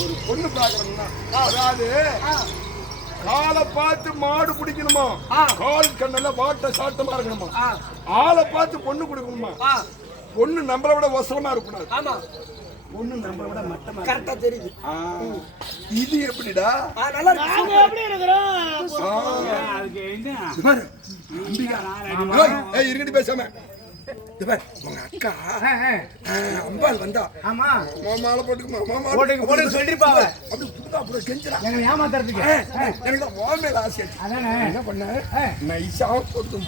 ஒரு பொண்ணு பாக்கணும்னா அதாவது காலை பார்த்து மாடு பிடிக்கணுமா, கால் கண்ணல வாட்ட சாட்டமா இருக்கணுமா, ஆளை பார்த்து பொண்ணு கொடுக்கணுமா, பொண்ணு நம்மளை விட வசரமா இருக்கக்கூடாது, பொண்ணு நம்மளை விட மட்டமா கரெக்டா தெரியுது. இது எப்படிடா இருக்கட்டி பேசாம உங்க அக்கா அம்பாள் வந்தா மாமால போட்டுக்கு சொல்லிருப்பாங்க அப்படி புதுக்கா அப்புறம் கெஞ்சிரா ஏமாத்துறதுக்கு எனக்கு ஓமேல ஆசை என்ன பண்ண நைஸா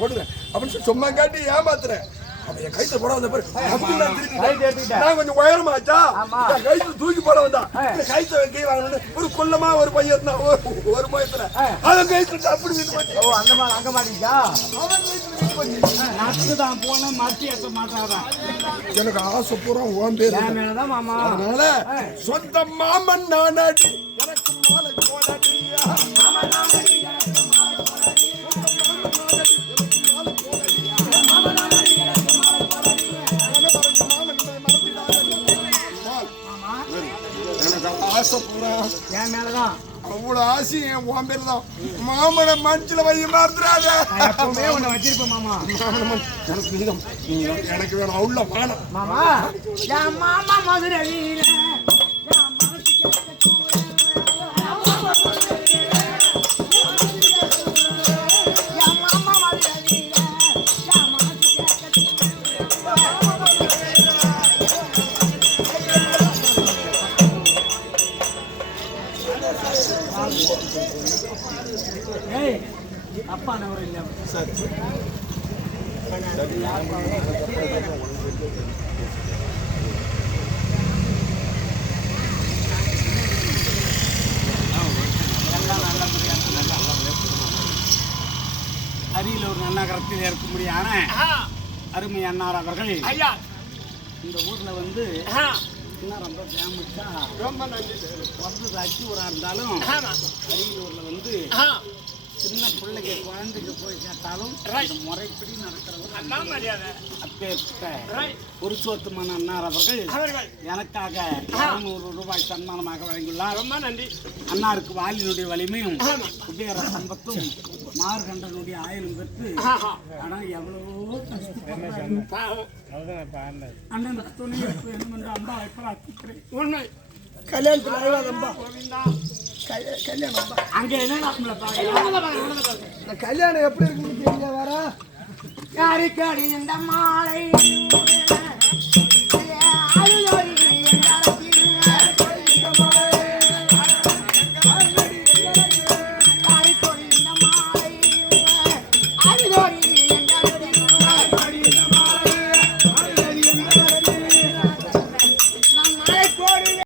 போடுவேன் அப்படின்னு சும்மா காட்டி ஏமாத்துறேன். அவன் என் கைத்துல போட வந்த நான் கொஞ்சம் உயரமாச்சா கைத்துல தூக்கி போட வந்தா கைத்த கை வாங்கணும்னு ஒரு கொல்லமா ஒரு பையன் இருந்தா ஒரு பயத்துல அவன் கைத்துல அப்படி அந்த மாதிரி அங்க மாட்டீங்களா போன மாத்தி எப்ப மாட்டாதான் எனக்கு ஆசை பூரா ஓம் பேர் மாமா. அதனால சொந்த மாமன் நானாடி எனக்கு மாலை போடாடி ஆசை பூரா என் மேலதான் அவ்வளவு ஆசை என் உன் பேர் தான். மாமனை மனசுல வை மாத்துறாங்க வச்சிருப்பேன் மாமா. எனக்கு விதம் எனக்கு வேணும் அவ்வளோ வேணும் மாமா. மாமா மதுரை அப்பா நவர இல்ல சார் அரியலூர் நன்னகரத்தில் இருக்கும்படியான அருமை அன்னார் அவர்கள் இந்த ஊர்ல வந்து இன்னும் ரொம்ப ஃபேமஸா ரொம்ப நன்றி பிறந்தது அச்சூரா இருந்தாலும் அரியலூர்ல வந்து சின்ன பிள்ளைக்கு குழந்தைக்கு போய் கேட்டாலும் முறைப்படி நடக்கிறது அப்பேற்பட்ட ஒரு சோத்துமான அன்னார் அவர்கள் எனக்காக 200 ரூபாய் சன்மானமாக வழங்கியுள்ளார். ரொம்ப நன்றி. அன்னாருக்கு வாலினுடைய வலிமையும் குபேர சம்பத்தும் மார்கண்டனுடைய ஆயுளும் பெற்று ஆனால் எவ்வளவோ அண்ணனுக்கு துணை என்று அம்பா வைப்பேன் உண்மை கல்யாணத்தில் கல்யாணம் அங்க என்ன கல்யாணம் எப்படி இருக்குன்னு தெரியல வேற யாருக்கு இந்த மாலை அரிதோ